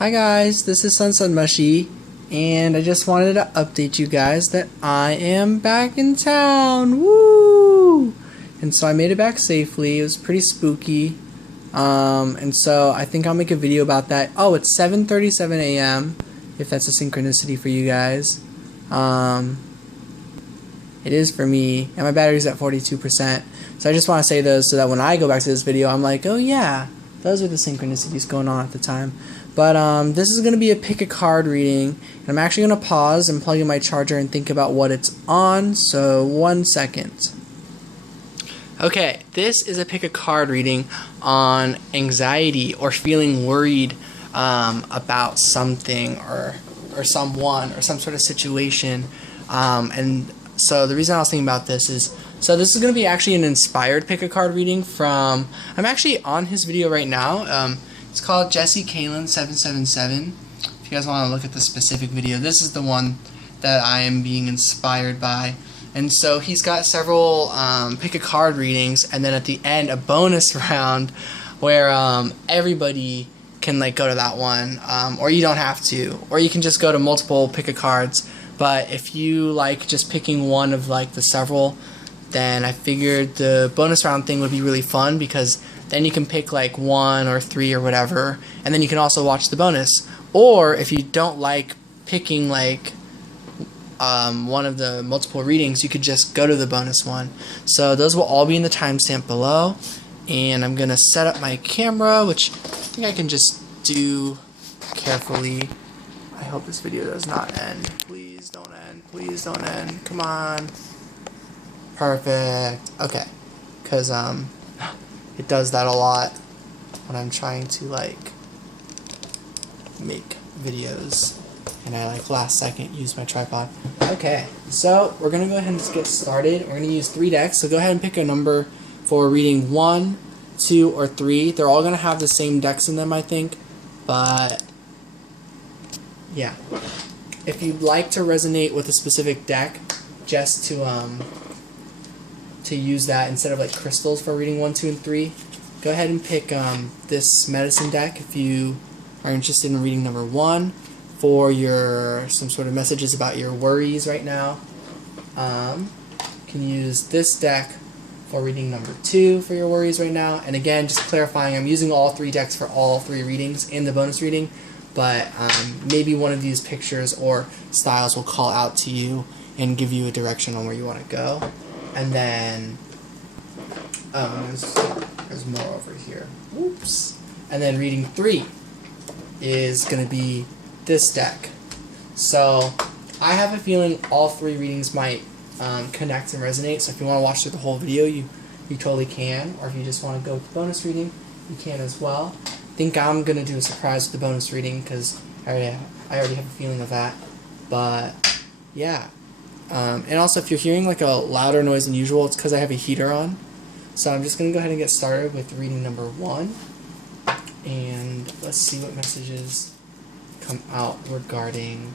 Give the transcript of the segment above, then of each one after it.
Hi guys, this is Sonsonmushi, and I just wanted to update you guys that I am back in town. Woo! And so I made it back safely. It was pretty spooky. And so I think I'll make a video about that. Oh, it's 7:37 a.m. if that's a synchronicity for you guys. It is for me, and my battery's at 42%. So I just want to say those so that when I go back to this video, I'm like, oh yeah, those are the synchronicities going on at the time. But this is going to be a pick a card reading, and I'm actually going to pause and plug in my charger and think about what it's on, so 1 second. Okay, this is a pick a card reading on anxiety or feeling worried about something or someone or some sort of situation. And so the reason I was thinking about this is, so this is going to be actually an inspired pick a card reading from, I'm actually on his video right now. It's called Jesse Kalen 777. If you guys want to look at the specific video, this is the one that I am being inspired by. And so he's got several pick a card readings, and then at the end a bonus round where everybody can like go to that one, or you don't have to, or you can just go to multiple pick a cards. But if you like just picking one of like the several, then I figured the bonus round thing would be really fun, because then you can pick like 1 or 3 or whatever, and then you can also watch the bonus. Or if you don't like picking like one of the multiple readings, you could just go to the bonus one. So those will all be in the timestamp below, and I'm gonna set up my camera, which I think I can just do carefully. I hope this video does not end. Please don't end. Please don't end. Come on. Perfect. Okay. Because it does that a lot when I'm trying to like make videos and I like last second use my tripod. Okay. So we're gonna go ahead and get started. We're gonna use 3 decks. So go ahead and pick a number for reading 1, 2, or 3. They're all gonna have the same decks in them, I think. But yeah, if you'd like to resonate with a specific deck, just to use that instead of like crystals for reading 1, 2, and 3, go ahead and pick this medicine deck if you are interested in reading number 1 for your some sort of messages about your worries right now. You can use this deck for reading number 2 for your worries right now. And again, just clarifying, I'm using all 3 decks for all 3 readings in the bonus reading. But maybe one of these pictures or styles will call out to you and give you a direction on where you want to go. And then there's more over here. Oops. And then reading 3 is going to be this deck. So I have a feeling all 3 readings might connect and resonate. So if you want to watch through the whole video, you totally can. Or if you just want to go with the bonus reading, you can as well. I think I'm going to do a surprise with the bonus reading because I already have a feeling of that. But yeah. And also, if you're hearing like a louder noise than usual, it's because I have a heater on. So I'm just going to go ahead and get started with reading number 1. And let's see what messages come out regarding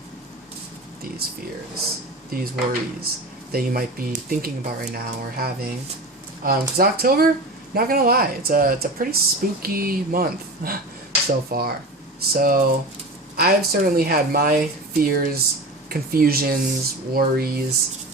these fears, these worries that you might be thinking about right now or having. Because October, not gonna lie, it's a pretty spooky month so far. So I've certainly had my fears, confusions, worries,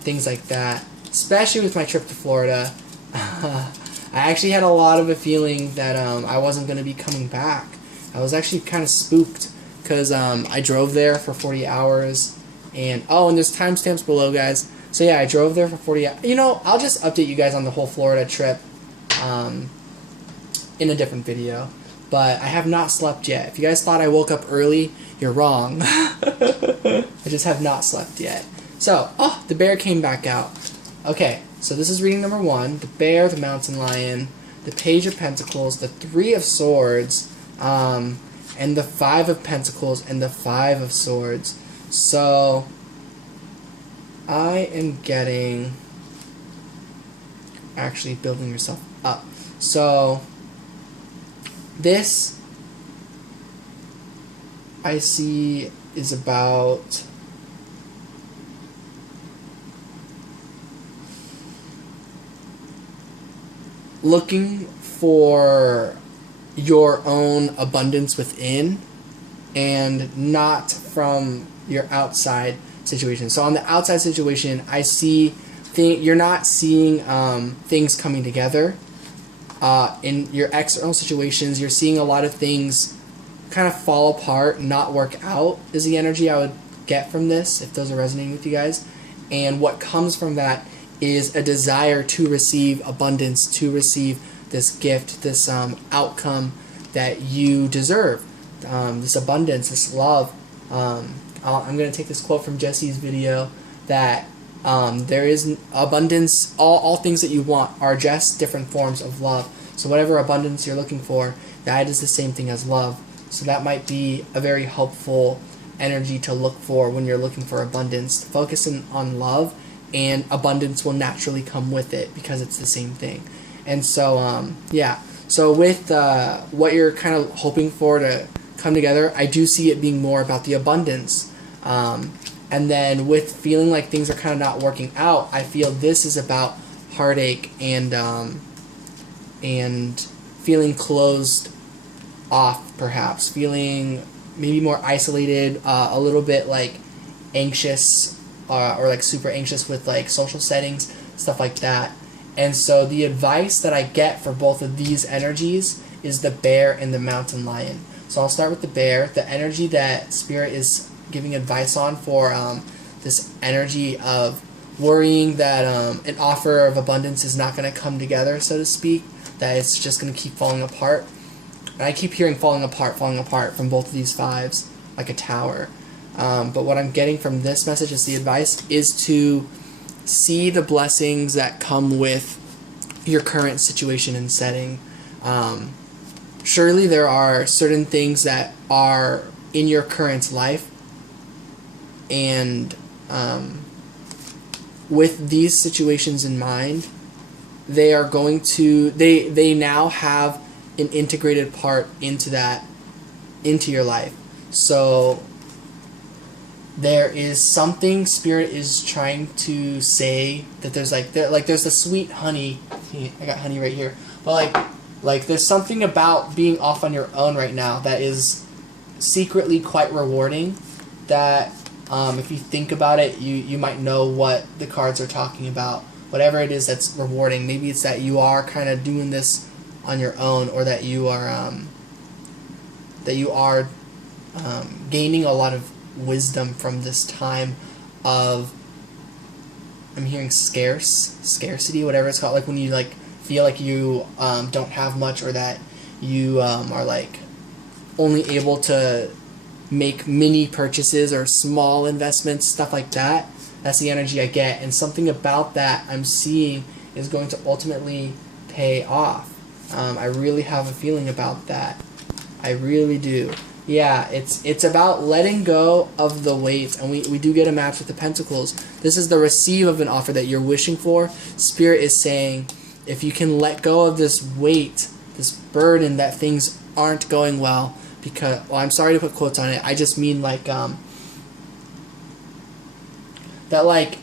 things like that, especially with my trip to Florida. I actually had a lot of a feeling that I wasn't going to be coming back. I was actually kind of spooked because I drove there for 40 hours. And there's timestamps below, guys. So yeah, I drove there for 40 hours. You know, I'll just update you guys on the whole Florida trip in a different video. But I have not slept yet. If you guys thought I woke up early, you're wrong. I just have not slept yet. So, the bear came back out. Okay, so this is reading number 1. The bear, the mountain lion, the page of pentacles, the 3 of swords, and the 5 of pentacles, and the 5 of swords. So I am getting, actually building yourself up. So this I see is about looking for your own abundance within and not from your outside situation. So on the outside situation, I see you're not seeing things coming together. In your external situations, you're seeing a lot of things kind of fall apart, not work out, is the energy I would get from this, if those are resonating with you guys. And what comes from that is a desire to receive abundance, to receive this gift, this outcome that you deserve, this abundance, this love. I'm going to take this quote from Jesse's video that there is abundance, all things that you want are just different forms of love. So whatever abundance you're looking for, that is the same thing as love. So that might be a very helpful energy to look for when you're looking for abundance. Focus on love, and abundance will naturally come with it because it's the same thing. And so, yeah. So with what you're kind of hoping for to come together, I do see it being more about the abundance. And then with feeling like things are kind of not working out, I feel this is about heartache and feeling closed off, perhaps feeling maybe more isolated, a little bit like anxious or like super anxious with like social settings, stuff like that. And so the advice that I get for both of these energies is the bear and the mountain lion. So I'll start with the bear. The energy that Spirit is giving advice on for this energy of worrying that an offer of abundance is not going to come together, so to speak, that it's just going to keep falling apart. And I keep hearing falling apart from both of these fives, like a tower. But what I'm getting from this message is the advice is to see the blessings that come with your current situation and setting. Surely there are certain things that are in your current life, and with these situations in mind, they are going to, they now have an integrated part into your life. So there is something Spirit is trying to say, that there's there's the sweet honey. I got honey right here. But like there's something about being off on your own right now that is secretly quite rewarding, that if you think about it, you might know what the cards are talking about. Whatever it is that's rewarding. Maybe it's that you are kind of doing this on your own, or that you are gaining a lot of wisdom from this time of, I'm hearing scarcity, whatever it's called, like when you like feel like you don't have much, or that you are like only able to make mini purchases or small investments, stuff like that. That's the energy I get, and something about that I'm seeing is going to ultimately pay off. I really have a feeling about that. I really do. Yeah, it's about letting go of the weight, and we do get a match with the Pentacles. This is the receive of an offer that you're wishing for. Spirit is saying, if you can let go of this weight, this burden that things aren't going well, because, well, I'm sorry to put quotes on it, I just mean like, that like,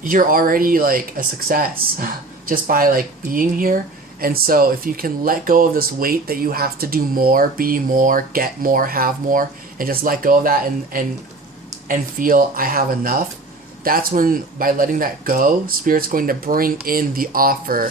you're already like a success just by like being here. And so if you can let go of this weight that you have to do more, be more, get more, have more, and just let go of that and feel I have enough, that's when, by letting that go, Spirit's going to bring in the offer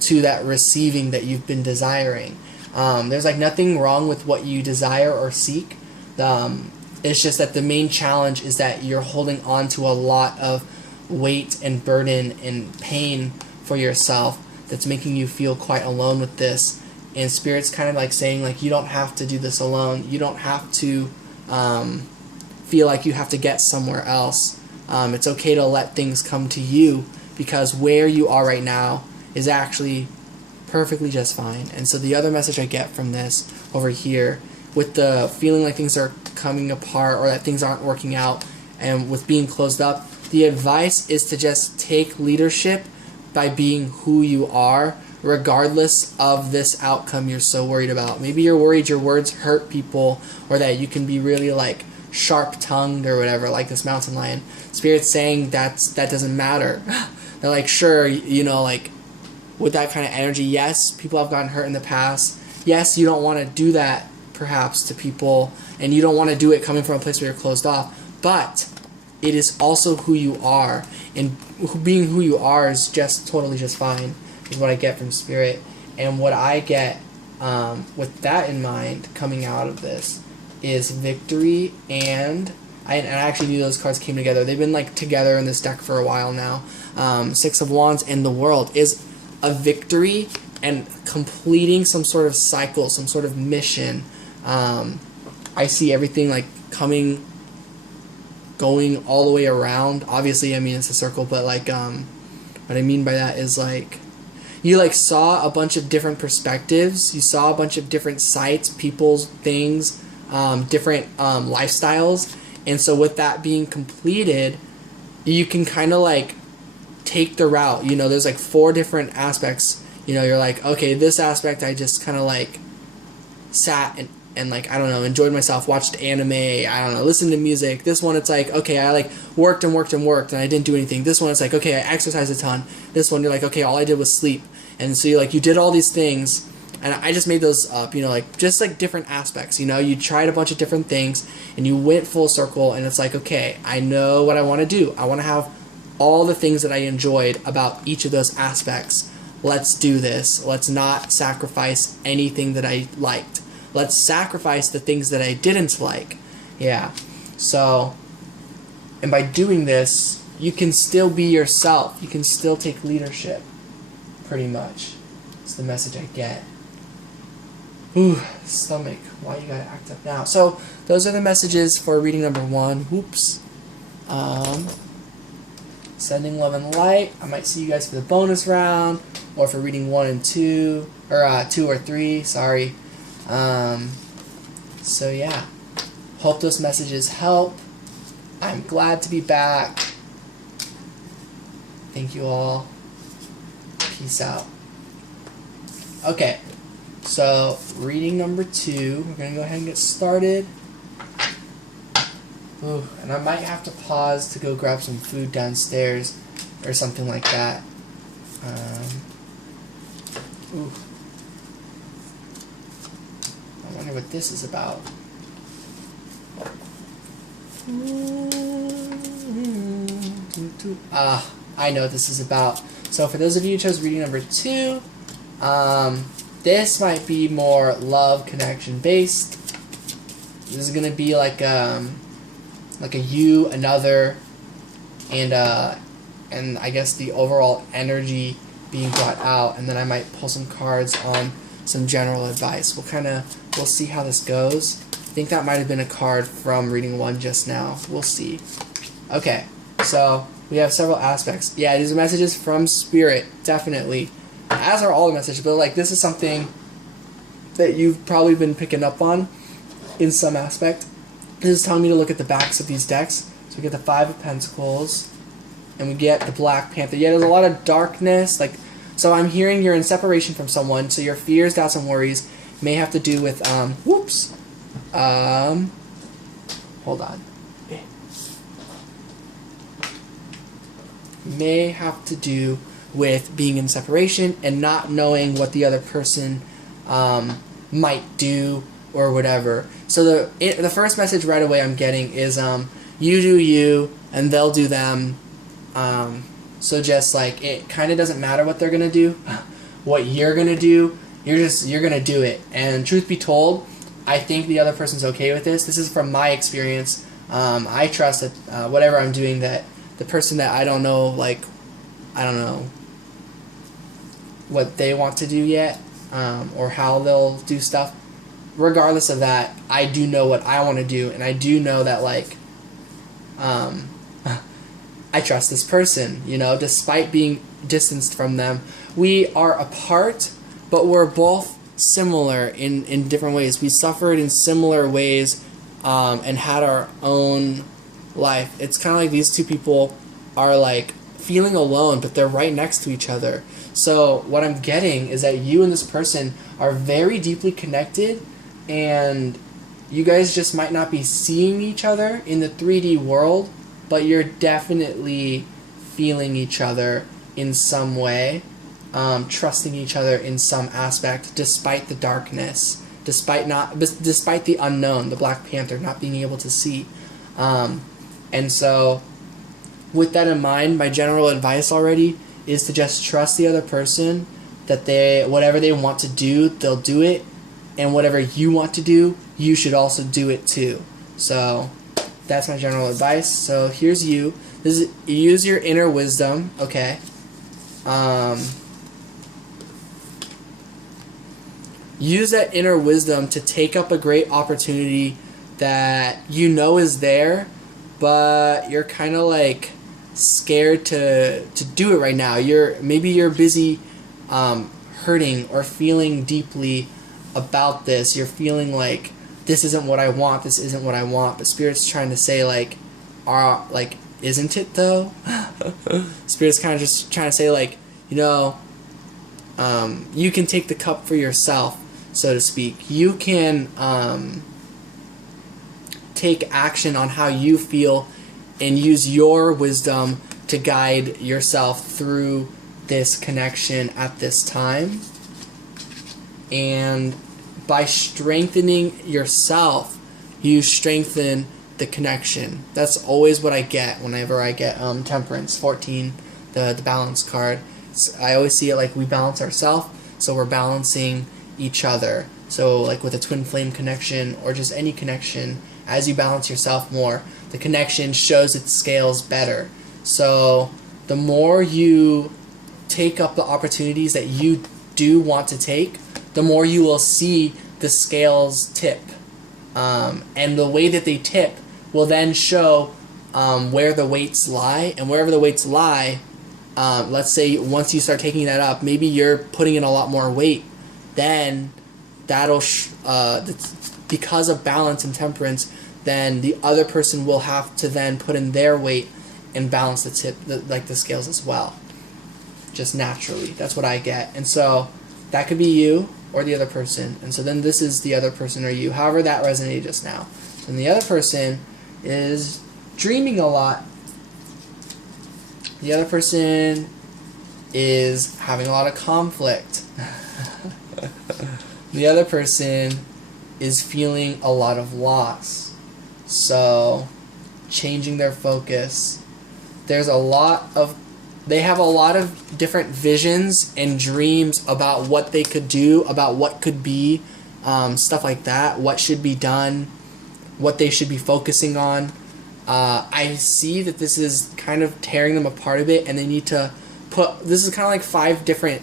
to that receiving that you've been desiring. There's like nothing wrong with what you desire or seek. It's just that the main challenge is that you're holding on to a lot of weight and burden and pain for yourself that's making you feel quite alone with this. And Spirit's kind of like saying, like, you don't have to do this alone. You don't have to feel like you have to get somewhere else. It's okay to let things come to you, because where you are right now is actually perfectly just fine. And so the other message I get from this over here, with the feeling like things are coming apart or that things aren't working out, and with being closed up, the advice is to just take leadership by being who you are, regardless of this outcome you're so worried about. Maybe you're worried your words hurt people, or that you can be really like sharp-tongued or whatever, like this mountain lion. Spirit's saying that doesn't matter. They're like, sure, you know, like with that kind of energy, yes, people have gotten hurt in the past. yes, you don't want to do that perhaps to people, and you don't want to do it coming from a place where you're closed off, but it is also who you are, and being who you are is just totally just fine, is what I get from Spirit. And what I get with that in mind coming out of this is victory, and I actually knew those cards came together. They've been like together in this deck for a while now. Six of Wands in the World is a victory and completing some sort of cycle, some sort of mission. I see everything like going all the way around. Obviously, I mean, it's a circle, but like what I mean by that is like you like saw a bunch of different perspectives. You saw a bunch of different sites, people's things, different lifestyles. And so with that being completed, you can kind of like take the route. You know, there's like 4 different aspects. You know, you're like, okay, this aspect I just kind of like sat and like, I don't know, enjoyed myself, watched anime, I don't know, listened to music. This one, it's like, okay, I like worked and I didn't do anything. This one, it's like, okay, I exercised a ton. This one, you're like, okay, all I did was sleep. And so you did all these things, and I just made those up, you know, like just like different aspects. You know, you tried a bunch of different things and you went full circle, and it's like, okay, I know what I want to do. I want to have all the things that I enjoyed about each of those aspects. Let's do this. Let's not sacrifice anything that I liked. Let's sacrifice the things that I didn't like. Yeah. So, and by doing this, you can still be yourself. You can still take leadership. Pretty much. It's the message I get. Ooh, stomach. Why you gotta act up now? So, those are the messages for reading number 1. Whoops. Sending love and light. I might see you guys for the bonus round, or for reading 1 and 2, or 2 or 3. Sorry. So yeah, hope those messages help. I'm glad to be back. Thank you all. Peace out. Okay, so reading number 2, we're gonna go ahead and get started. Ooh, and I might have to pause to go grab some food downstairs or something like that. Ooh. I wonder what this is about. I know what this is about. So for those of you who chose reading number 2, this might be more love connection based. This is gonna be like a you, another, and I guess the overall energy being brought out, and then I might pull some cards on some general advice. We'll see how this goes. I think that might have been a card from reading 1 just now. We'll see. Okay, so we have several aspects. Yeah, these are messages from Spirit, definitely. As are all the messages, but like this is something that you've probably been picking up on in some aspect. This is telling me to look at the backs of these decks. So we get the 5 of Pentacles, and we get the Black Panther. Yeah, there's a lot of darkness. So I'm hearing you're in separation from someone, so your fears, doubts, and worries may have to do with, hold on. May have to do with being in separation and not knowing what the other person might do or whatever. So the first message right away I'm getting is you do you and they'll do them. So just like it kind of doesn't matter what they're gonna do, what you're gonna do. You're gonna do it. And truth be told, I think the other person's okay with this. This is from my experience. I trust that whatever I'm doing, that the person that I don't know, like I don't know what they want to do yet, or how they'll do stuff. Regardless of that, I do know what I want to do, and I do know that like I trust this person, you know, despite being distanced from them. We are apart, but we're both similar in different ways. We suffered in similar ways and had our own life. It's kind of like these two people are like feeling alone, but they're right next to each other. So what I'm getting is that you and this person are very deeply connected, and you guys just might not be seeing each other in the 3D world, but you're definitely feeling each other in some way. trusting each other in some aspect, despite the darkness, despite the unknown, the Black Panther not being able to see. And so, with that in mind, my general advice already is to just trust the other person, that whatever they want to do, they'll do it, and whatever you want to do, you should also do it too. So that's my general advice. So here's you. Use your inner wisdom, okay? Use that inner wisdom to take up a great opportunity that you know is there, but you're kind of like scared to do it right now. Maybe you're busy hurting or feeling deeply about this. You're feeling like this isn't what I want. This isn't what I want. But Spirit's trying to say isn't it though? Spirit's kind of just trying to say you can take the cup for yourself, so to speak. You can take action on how you feel and use your wisdom to guide yourself through this connection at this time. And by strengthening yourself, you strengthen the connection. That's always what I get whenever I get Temperance 14, the balance card. I always see it like we balance ourselves, so we're balancing each other. So like with a twin flame connection or just any connection, as you balance yourself more, the connection shows its scales better. So the more you take up the opportunities that you do want to take, the more you will see the scales tip. And the way that they tip will then show where the weights lie. And wherever the weights lie, let's say once you start taking that up, maybe you're putting in a lot more weight, then that'll, because of balance and temperance, then the other person will have to then put in their weight and balance the tip, the scales as well. Just naturally. That's what I get. And so that could be you or the other person. And so then this is the other person or you. However that resonated just now. And the other person is dreaming a lot. The other person is having a lot of conflict. The other person is feeling a lot of loss. So, changing their focus. They have a lot of different visions and dreams about what they could do, about what could be, stuff like that, what should be done, what they should be focusing on. I see that this is kind of tearing them apart a bit, and they need to this is kind of like 5 different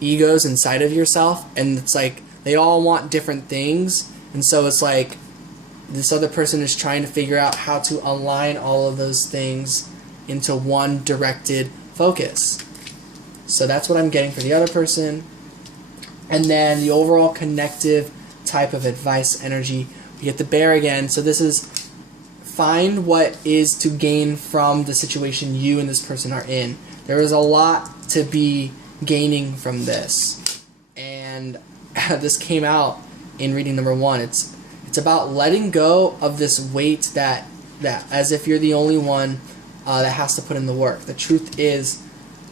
egos inside of yourself, and it's like they all want different things, and so it's like this other person is trying to figure out how to align all of those things into one directed focus. So that's what I'm getting for the other person. And then the overall connective type of advice energy, we get the bear again. So this is find what is to gain from the situation you and this person are in. There is a lot to be gaining from this. And this came out in reading number 1. It's about letting go of this weight that as if you're the only one that has to put in the work. The truth is,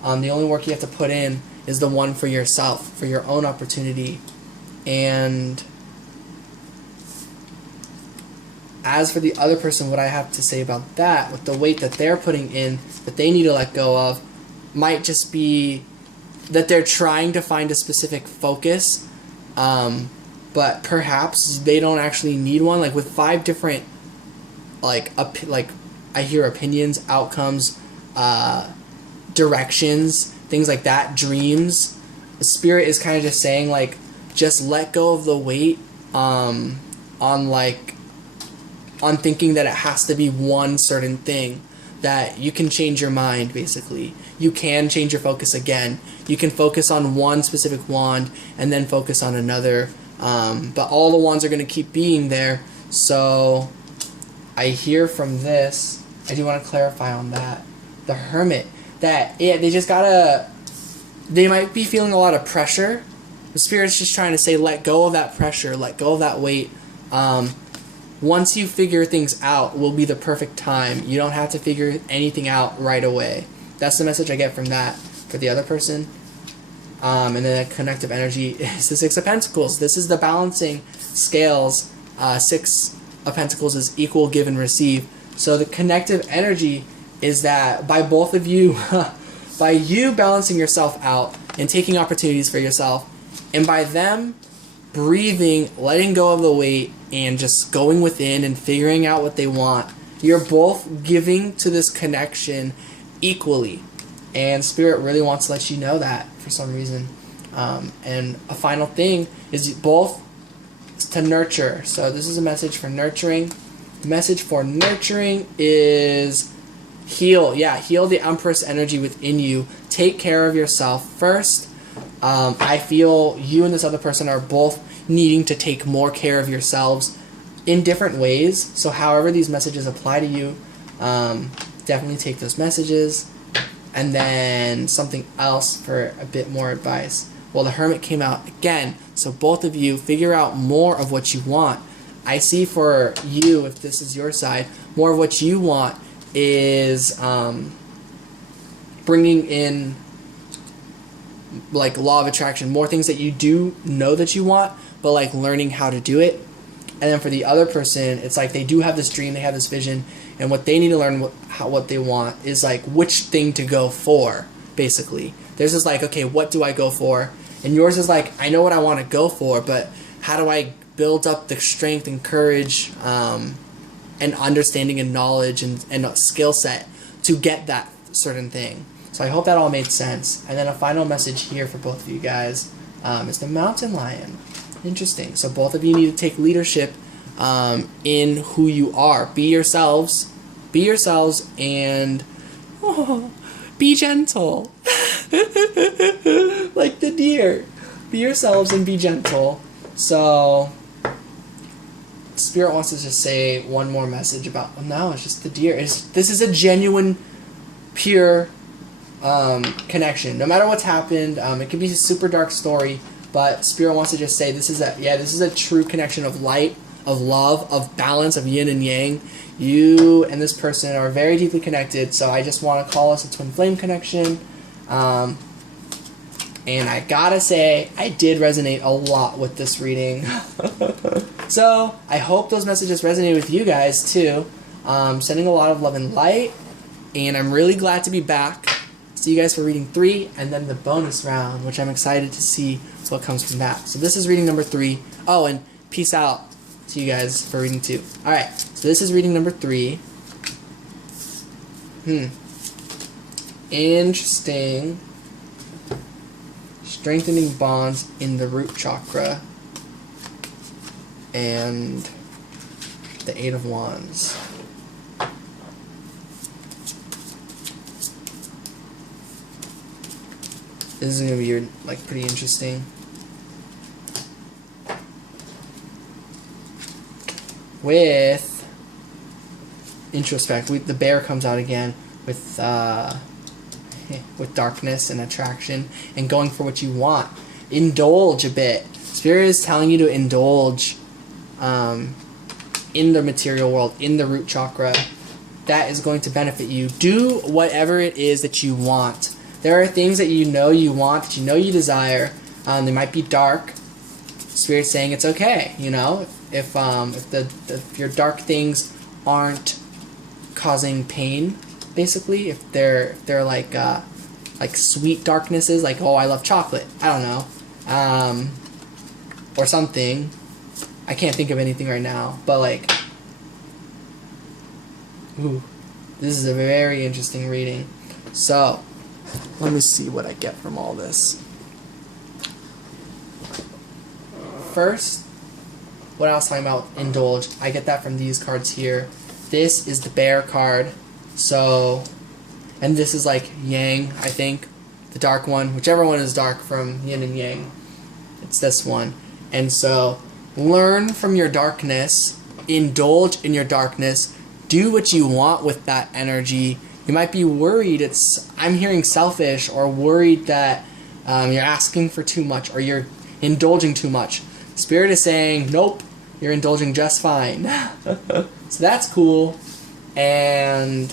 the only work you have to put in is the one for yourself, for your own opportunity. And as for the other person, what I have to say about that, with the weight that they're putting in, that they need to let go of, might just be that they're trying to find a specific focus, but perhaps they don't actually need one. Like with 5 different, I hear opinions, outcomes, directions, things like that, dreams. The Spirit is kind of just saying, like, just let go of the weight on thinking that it has to be one certain thing, that you can change your mind, basically. You can change your focus again. You can focus on one specific wand and then focus on another, but all the wands are going to keep being there. So I hear from this, I do want to clarify on that, the Hermit, that they might be feeling a lot of pressure. The Spirit's just trying to say, let go of that pressure, let go of that weight. Once you figure things out will be the perfect time. You don't have to figure anything out right away. That's the message I get from that for the other person. And then the connective energy is the Six of Pentacles. This is the balancing scales. Six of Pentacles is equal give and receive. So the connective energy is that by both of you, by you balancing yourself out and taking opportunities for yourself, and by them breathing, letting go of the weight, and just going within and figuring out what they want, you're both giving to this connection equally. And Spirit really wants to let you know that for some reason. And a final thing is both to nurture. So this is a message for nurturing. The message for nurturing is heal. Yeah, heal the Empress energy within you. Take care of yourself first. I feel you and this other person are both needing to take more care of yourselves in different ways. So however these messages apply to you, definitely take those messages. And then something else for a bit more advice. Well, the Hermit came out again. So both of you figure out more of what you want. I see for you, if this is your side, more of what you want is bringing in like law of attraction, more things that you do know that you want, but like learning how to do it. And then for the other person, it's like they do have this dream, they have this vision, and what they need to learn what they want is like which thing to go for, basically. Theirs is like, okay, what do I go for? And yours is like, I know what I want to go for, but how do I build up the strength and courage and understanding and knowledge and skill set to get that certain thing. So I hope that all made sense. And then a final message here for both of you guys is the Mountain Lion. Interesting. So both of you need to take leadership in who you are. Be yourselves. Be yourselves and be gentle. Like the deer. Be yourselves and be gentle. So Spirit wants to just say one more message about, oh, no, it's just the deer. This is a genuine, pure connection. No matter what's happened, it could be a super dark story, but Spirit wants to just say this is a true connection of light, of love, of balance, of yin and yang. You and this person are very deeply connected, so I just want to call us a twin flame connection. And I gotta say, I did resonate a lot with this reading. So I hope those messages resonate with you guys too. Sending a lot of love and light, and I'm really glad to be back. See you guys for reading 3, and then the bonus round, which I'm excited to see what comes from that. So this is reading number 3. Oh, and peace out to you guys for reading 2. Alright, so this is reading number 3. Interesting. Strengthening bonds in the root chakra. And the 8 of Wands. This is going to be like pretty interesting. With introspect, the bear comes out again with darkness and attraction and going for what you want. Indulge a bit. Spirit is telling you to indulge in the material world, in the root chakra. That is going to benefit you. Do whatever it is that you want. There are things that you know you want, that you know you desire. They might be dark. Spirit's saying it's okay. You know, if your dark things aren't causing pain, basically, if they're like sweet darknesses, like, oh, I love chocolate. I don't know, or something. I can't think of anything right now, but like, ooh, this is a very interesting reading. So, let me see what I get from all this. First, what I was talking about, indulge. I get that from these cards here. This is the bear card. So, and this is like yang, I think. The dark one. Whichever one is dark from yin and yang. It's this one. And so, learn from your darkness. Indulge in your darkness. Do what you want with that energy. You might be worried, I'm hearing selfish, or worried that you're asking for too much, or you're indulging too much. Spirit is saying, nope, you're indulging just fine. So that's cool. And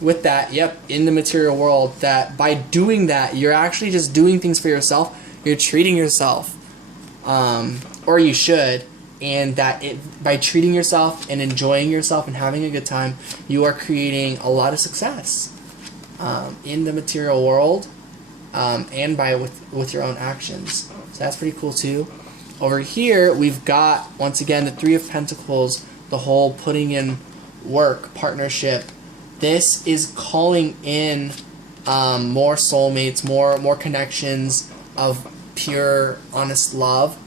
with that, yep, in the material world, that by doing that, you're actually just doing things for yourself. You're treating yourself, or you should, and that by treating yourself and enjoying yourself and having a good time, you are creating a lot of success in the material world, and with your own actions. So that's pretty cool too. Over here, we've got, once again, the Three of Pentacles, the whole putting in work, partnership. This is calling in more soulmates, more connections of pure, honest love.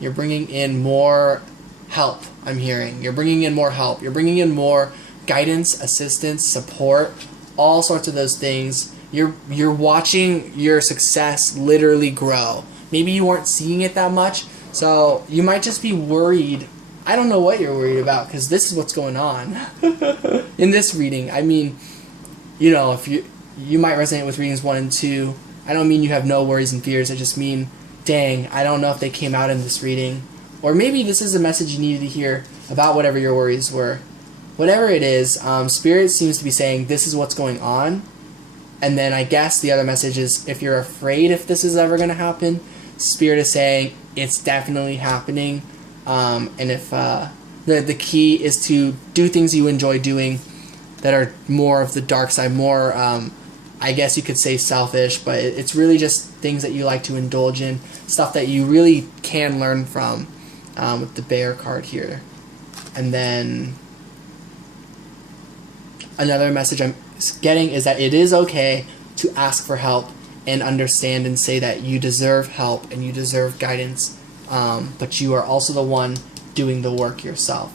You're bringing in more help, I'm hearing. You're bringing in more help. You're bringing in more guidance, assistance, support, all sorts of those things. You're watching your success literally grow. Maybe you weren't seeing it that much, so you might just be worried. I don't know what you're worried about, because this is what's going on in this reading. I mean, you know, if you might resonate with readings 1 and 2. I don't mean you have no worries and fears. I just mean, dang, I don't know if they came out in this reading. Or maybe this is a message you needed to hear about whatever your worries were. Whatever it is, Spirit seems to be saying this is what's going on. And then I guess the other message is, if you're afraid if this is ever going to happen, Spirit is saying it's definitely happening. And if the key is to do things you enjoy doing that are more of the dark side, more, I guess you could say selfish, but it's really just things that you like to indulge in, stuff that you really can learn from, with the Bear card here. And then another message I'm getting is that it is okay to ask for help and understand and say that you deserve help and you deserve guidance, but you are also the one doing the work yourself.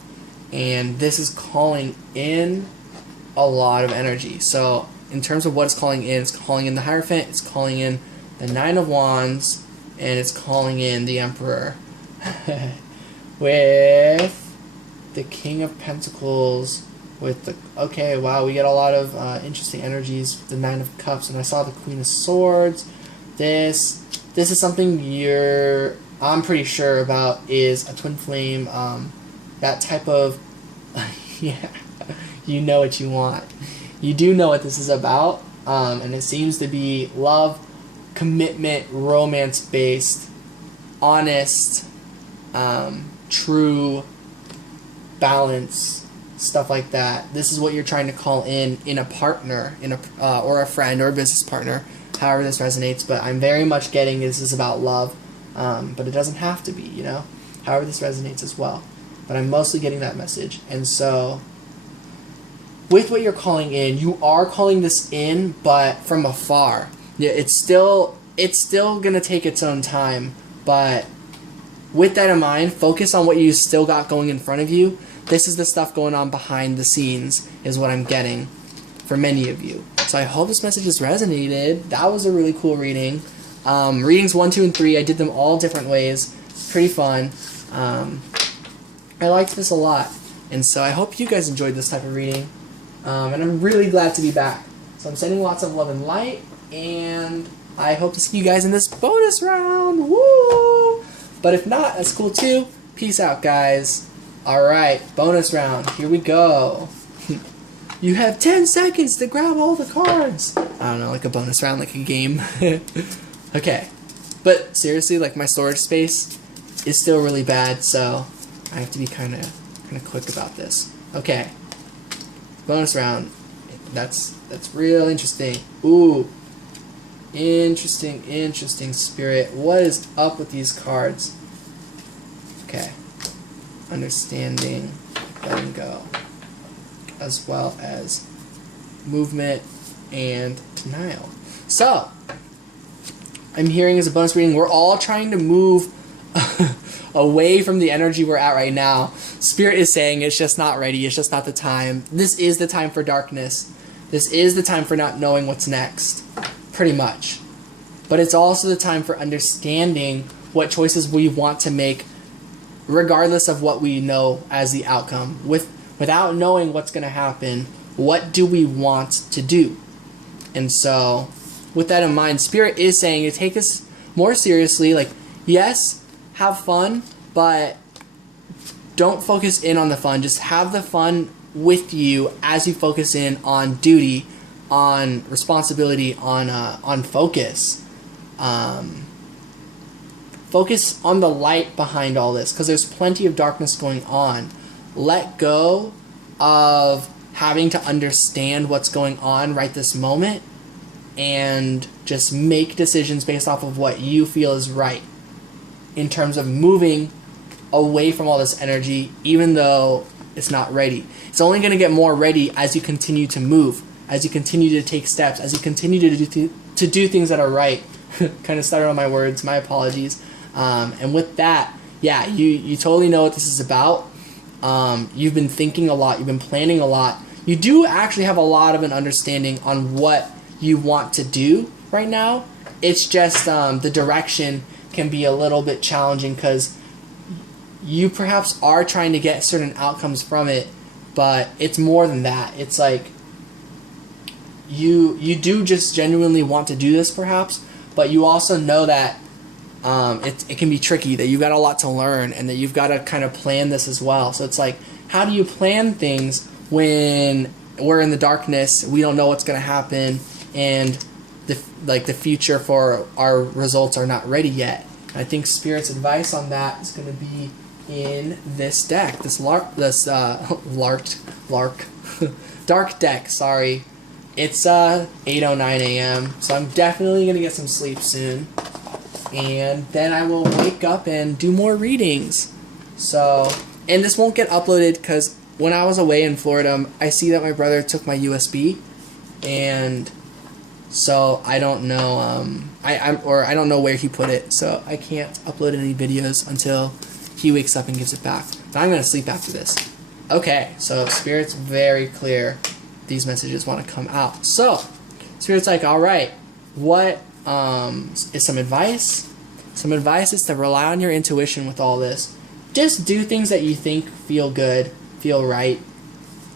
And this is calling in a lot of energy. So in terms of what it's calling in the Hierophant, it's calling in the Nine of Wands, and it's calling in the Emperor. With the King of Pentacles, with the, okay, wow, we get a lot of interesting energies, the Nine of Cups, and I saw the Queen of Swords. This is something I'm pretty sure about, is a twin flame, that type of, yeah, you know what you want. You do know what this is about, and it seems to be love, commitment, romance-based, honest, true, balance, stuff like that. This is what you're trying to call in a partner, or a friend, or a business partner, however this resonates. But I'm very much getting this is about love, but it doesn't have to be, you know, however this resonates as well. But I'm mostly getting that message. And so with what you're calling in, you are calling this in, but from afar. Yeah, it's still gonna take its own time, but with that in mind, focus on what you still got going in front of you. This is the stuff going on behind the scenes, is what I'm getting for many of you. So I hope this message has resonated. That was a really cool reading. Readings 1, 2, and 3, I did them all different ways. Pretty fun. I liked this a lot. And so I hope you guys enjoyed this type of reading. And I'm really glad to be back. So I'm sending lots of love and light, and I hope to see you guys in this bonus round. Woo! But if not, that's cool too. Peace out, guys. Alright, bonus round. Here we go. You have 10 seconds to grab all the cards. I don't know, like a bonus round, like a game. Okay. But seriously, like, my storage space is still really bad, so I have to be kind of quick about this. Okay. Bonus round. That's real interesting. Ooh. Interesting, Spirit. What is up with these cards? Okay. Understanding, letting go, as well as movement and denial. So, I'm hearing as a bonus reading, we're all trying to move away from the energy we're at right now. Spirit is saying it's just not ready. It's just not the time. This is the time for darkness. This is the time for not knowing what's next. Pretty much. But it's also the time for understanding what choices we want to make, regardless of what we know as the outcome. Without knowing what's going to happen, what do we want to do? And so, with that in mind, Spirit is saying to take this more seriously. Like, yes, have fun, but don't focus in on the fun. Just have the fun with you as you focus in on duty, on responsibility, on focus. Focus on the light behind all this, because there's plenty of darkness going on. Let go of having to understand what's going on right this moment, and just make decisions based off of what you feel is right in terms of moving away from all this energy, even though it's not ready. It's only going to get more ready as you continue to move, as you continue to take steps, as you continue to do things that are right. Kind of started on my words, my apologies. And with that, yeah, you totally know what this is about. You've been thinking a lot, you've been planning a lot. You do actually have a lot of an understanding on what you want to do right now. It's just the direction can be a little bit challenging, because you perhaps are trying to get certain outcomes from it, but it's more than that. It's like you do just genuinely want to do this perhaps, but you also know that it can be tricky, that you've got a lot to learn, and that you've got to kind of plan this as well. So it's like, how do you plan things when we're in the darkness, we don't know what's going to happen, and the future for our results are not ready yet? And I think Spirit's advice on that is going to be in this deck, this dark deck. Sorry, it's 8:09 a.m. so I'm definitely going to get some sleep soon. And then I will wake up and do more readings. So, and this won't get uploaded because when I was away in Florida, I see that my brother took my USB, and so I don't know. I don't know where he put it, so I can't upload any videos until he wakes up and gives it back. But I'm gonna sleep after this. Okay, so Spirit's very clear. These messages want to come out. So Spirit's like, all right, what is some advice? Some advice is to rely on your intuition with all this. Just do things that you think feel good, feel right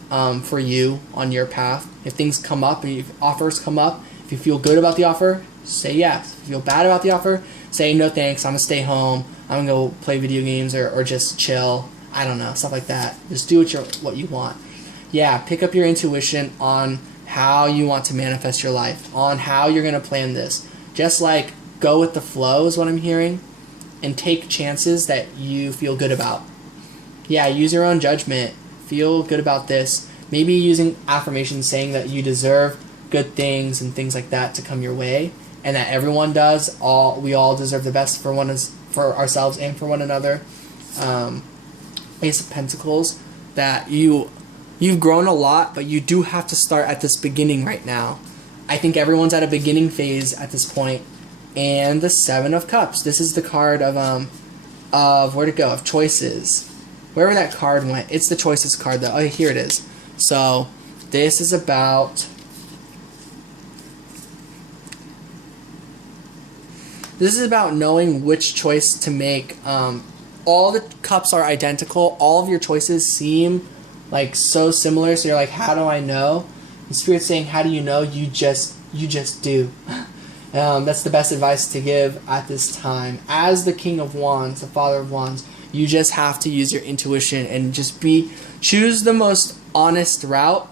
for you on your path. If things come up, and if offers come up, if you feel good about the offer, say yes. If you feel bad about the offer, say no thanks, I'm going to stay home, I'm going to go play video games or just chill. I don't know, stuff like that. Just do what you want. Yeah, pick up your intuition on how you want to manifest your life, on how you're going to plan this. Just like go with the flow is what I'm hearing, and take chances that you feel good about. Yeah, use your own judgment. Feel good about this. Maybe using affirmations saying that you deserve good things and things like that to come your way, and that everyone does. We all deserve the best for ourselves and for one another. Ace of Pentacles, that you've grown a lot, but you do have to start at this beginning right now. I think everyone's at a beginning phase at this point. And the Seven of Cups. This is the card of where'd it go? Of choices. Wherever that card went. It's the choices card though. Oh, here it is. So this is about knowing which choice to make. All the cups are identical. All of your choices seem like so similar. So you're like, how do I know? And Spirit's saying, how do you know? You just do. That's the best advice to give at this time. As the King of Wands, the Father of Wands, you just have to use your intuition and just choose the most honest route